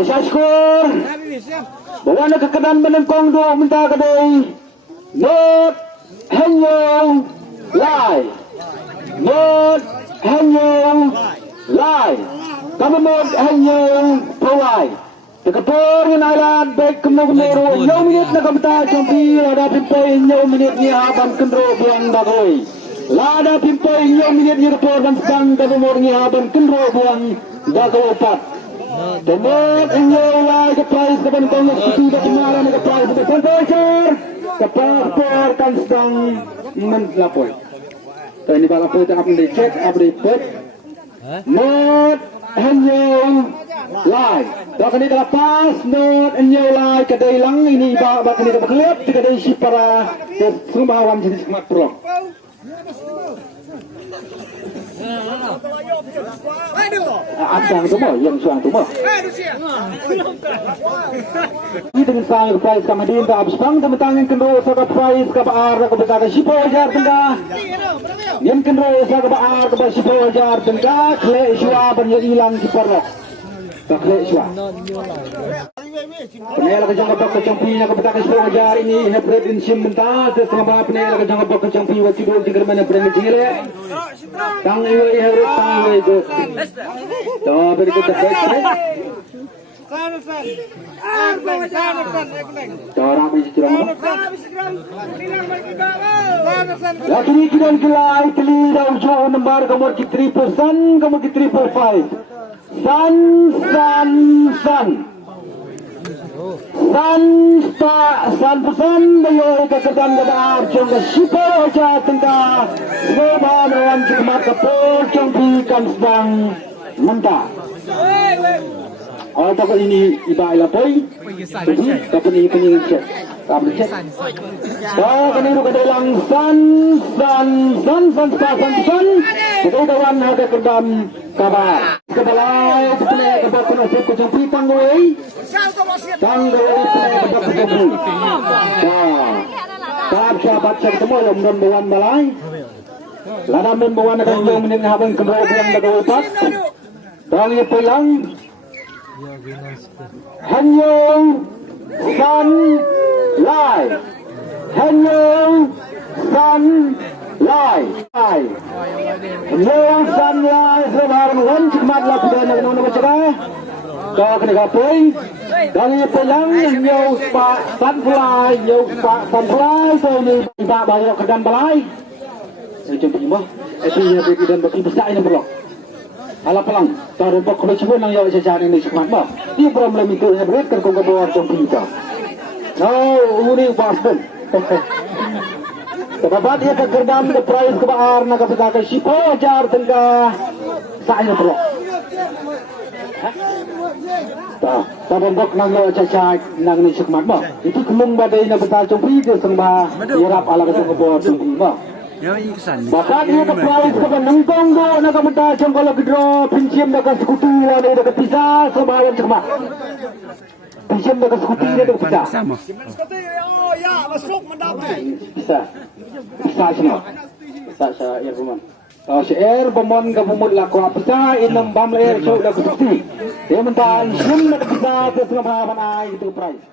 Syukur bawa nak kekenan menengkong dua minta kedai not hanyong lai not hanyong lai kamu not hanyong pawai tekapur yang alat baik kemana-kemana nyau minit nak kemata jampi ada pimpai nyau minit ni abang kendro buang bagoi lada pimpai nyau minit ni kepur dan sedang kabumur ni abang kendro buang bagoi pat Tempat enyola ke prize depan kongres sudah kemarin ke prize depan pasar ke pasar kan sedang melapor. So ini balapor tak apa dicek apa dipet. Not enyol live. Tak kena lepas not enyol live kedai lang ini bak kena berkelip kedai si para sumbawan jadi semat pro. Abang tu mah, yang suang tu mah. Ini dengan saya prize kami di inta abis bang teman tangan kendro saya prize ke bar ke betaka sipo ajar tengah. Yang kendro saya ke bar ke sipo ajar tengah. Kle iswa banyak hilang di perok. Tak kle iswa. Penel ke jangan bak kecampi ke betaka sipo ajar ini hybrid insim mentah. Sesama penel ke jangan bak kecampi waktu dulu jika mana berani jile. Tang iwe hybrid tang iwe go. तो फिर कुछ बैठ है तो राम जी चिराग लकड़ी किरण किलाई कली राउजो नंबर कमर की 3% कमर की 3.5 सन सन सन सन सन सन यो एक करदान गदार चंग शिपो जा तंगा Soban wan cuma kapur cangpi kan sedang mentah. Oh, takut ini iba lapoi. Jadi, takut ini pening cek. Tak boleh cek. Oh, kini ruka dalam san. Kita dawan ada kedam kabar. Kebalai, sebenarnya kebat kena siap kecampi tanggoi. Tanggoi, kebat kecampi. Tak sahabat saya ketemu yang membawan balai. Lada membawa nak kau menengah habang kendro yang nak kau upat. Dang ye pulang. Hanyong san lai. Hanyong san lai. Hanyong san lai sebarang wan cekmat lah kita nak nona baca. Kau kena kapoi. Dang ye pulang hanyong san lai, hanyong san lai. So ini tak bayar kedan balai. Jumpa mah, itu yang berkaitan bagi besar ini berlok. Alah pelang, tahu rumput kalau cuma nang yang sejarah ini cuma mah. Ini problem itu yang berkaitan dengan bawa jumpa kita. Oh, ini pasal. Sebab dia terkendam ke price ke bahar nak ke sipo ajar tengah saya berlok. Tak rumput nang yang sejarah nang ini cuma mah. Itu kemung badai nak besar jumpa itu sembah. Irap alah ke bawa jumpa mah. Bapak ni berperawat kepada nengkong do nak mentas yang kalau kedua pincim dekat sekutu ada dekat pisah sebahagian cekmat. Pincim dekat sekutu dia dekat pisah. Oh ya masuk mendapat. Pisah semua. Pisah saya air rumah. Kalau si air pemon ke pemut laku pisah inam bam air cuk dekat sekutu. Dia mentas sim dekat pisah terus ngapain air itu price.